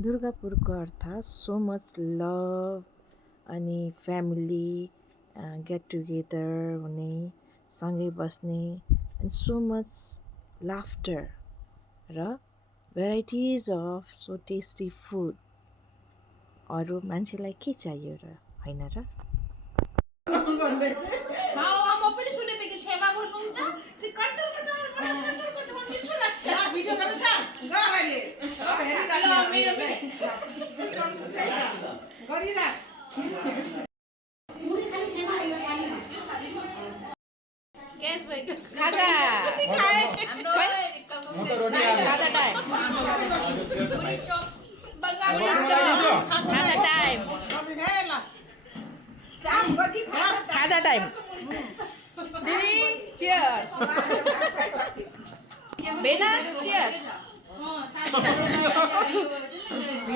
दुर्गापुरको अर्थ so much love अनि family get together हुने, सँगै बस्ने एन्ड सो मच लाफ्टर र varieties of so tasty food. अरू मान्छेलाई के चाहियो र, होइन र? खाजा टाइम दिदी चियर्स बेना चियर्स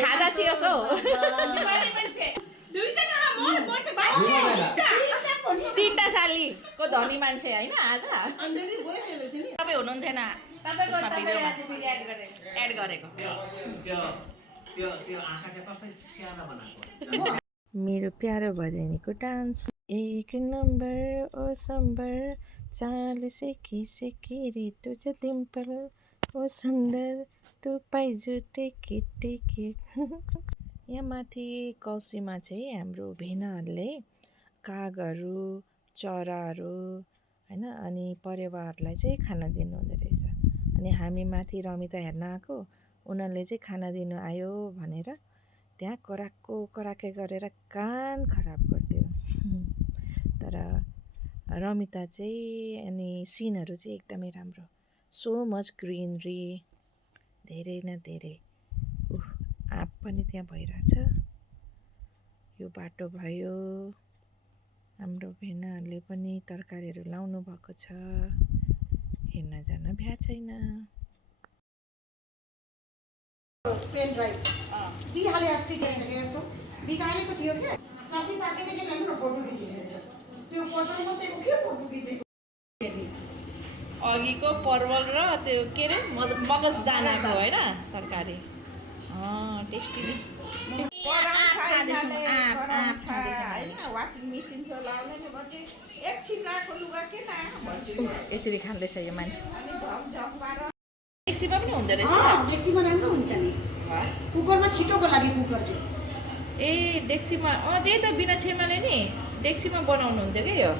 खाजा चियर्स हो तीनटा सालीको धनी मान्छे होइन आज तपाईँ हुनुहुन्थेन एड गरेको मेरो प्यारो भदैनीको डान्स एक नंबर ओ संबर चाल सेकी सेकी रे तुझ डिम्पल ओ सुन्दर तु पाइजु टेकी टेकी। यहाँ माथि कौसीमा चाहिँ हाम्रो भेनाहरूले कागहरू चराहरू होइन अनि परेवाहरूलाई चाहिँ खाना दिनुहुँदो रहेछ। अनि हामी माथि रमिता हेर्न आएको, उनीहरूले चाहिँ खाना दिनु आयो भनेर त्यहाँ कराएको कराके गरेर कान खराब गरिदियो। तर रमिता चाहिँ अनि सिनहरू चाहिँ एकदमै राम्रो, सो मच ग्रिनरी, धेरै न धेरै आँप पनि त्यहाँ भइरहेछ। यो बाटो भयो, हाम्रो भेनाहरूले पनि तरकारीहरू लाउनु भएको छ, हेर्न जान भ्या छैन। पेन ड्राइभ दिइहाले अस्ति हेर्नु बिगारेको थियो क्या, सबै पाकेको के ल्याउनु न फोटो खिचेको त्यो फोटो मात्रै के फोटो खिचेको अघिको परवल र त्यो के अरे मगज दानाको होइन तरकारी टेस्टी यसरी खाँदैछ यो मान्छे। डेक्चीमा पनि हुँदो रहेछ, डेक्चीमा राम्रो हुन्छ नि, कुकरमा छिटोको लागि कुकर चाहिँ ए डेक्चीमा त्यही त बिना छेमाले नि डेक्चीमा बनाउनु हुन्थ्यो क्या यो।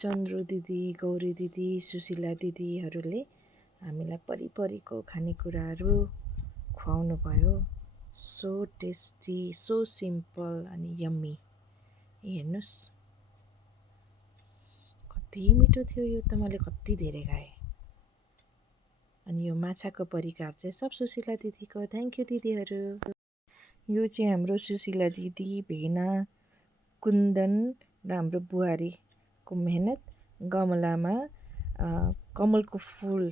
चन्द्रु दिदी, गौरी दिदी, सुशीला दिदीहरूले हामीलाई परिपरिको खानेकुराहरू खुवाउनु भयो। सो टेस्टी, सो सिम्पल अनि यम्मी। हेर्नुहोस् कति मिठो थियो यो त, मैले कति धेरै खाएँ। अनि यो माछाको परिकार चाहिँ सब सुशीला दिदीको, थ्याङ्क यू दिदीहरू। यो चाहिँ हाम्रो सुशीला दिदी, भेना, कुन्दन र हाम्रो बुहारीको मेहनत। गमलामा कमलको फुल,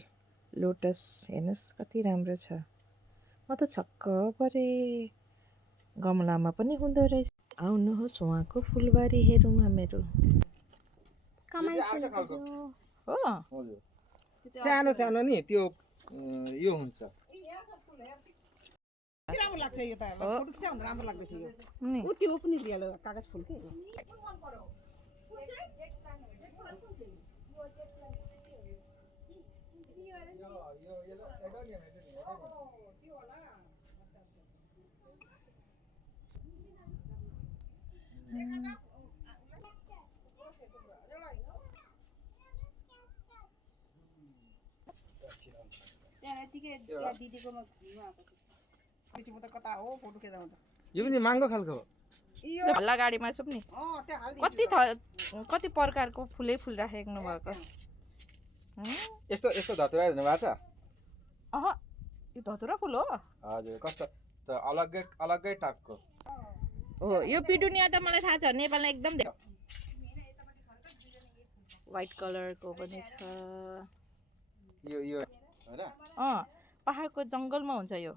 लोटस हेर्नुहोस् कति राम्रो छ। म त छक्क परेँ, गमलामा पनि हुँदो रहेछ। आउनुहोस् उहाँको फुलबारी हेरौँ हामीहरू। हो सानो सानो नि त्यो यो हुन्छ। राम्रो लाग्छ यो त, फोटो खिचाउन राम्रो लाग्दैछ यो। उ त्यो पनि लियो कागज फुल के यो पनि महँगो खालको हो। हल्ला गाडीमा सुप्ने कति प्रकारको फुलै फुल राख्नु भएको। यस्तो यस्तो धतुरा हेर्नु भएको छ? यो धतुरा फुल हो? हजुर, कस्तो त अलग्गै अलग्गै टाइपको हो। यो पिटुनिया त मलाई थाहा छ, नेपालमा एकदम व्हाइट कलरको पनि छ यो हैन पहाडको जङ्गलमा हुन्छ यो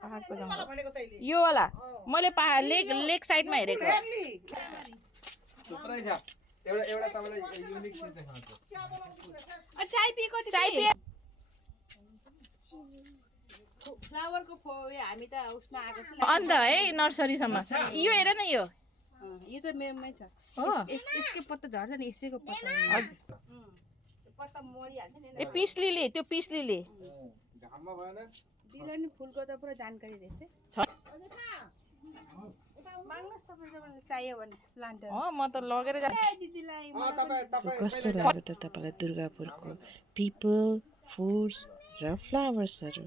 पहाडको जङ्गल भनेको तैले यो वाला मैले पहाड लेक साइडमा हेरेको थुप्रै छ एउटा तपाईलाई युनिक चिज देखाउँछु चाय पिएको चाय पिए फ्लावरको हामी त उसमा आएको छ अन्त है नर्सरीसम्म यो हेर न यो यो त मेरोमै छ हो यसको पत्ता झर्छ नि यसैको पत्ता पत्ता मरिहाल्छ नि ए पिस लिली त्यो पिस लिली घाममा भएन बिरनी फुलको त पुरा जानकारी रहेछ छ माग्नुहोस् तपाईँलाई चाहियो भने प्लान्ट म त लगेर जान्छु दिदीलाई कस्तो लाग्यो त तपाईँलाई दुर्गापुरको पिपल फुड्स र फ्लावर्सहरू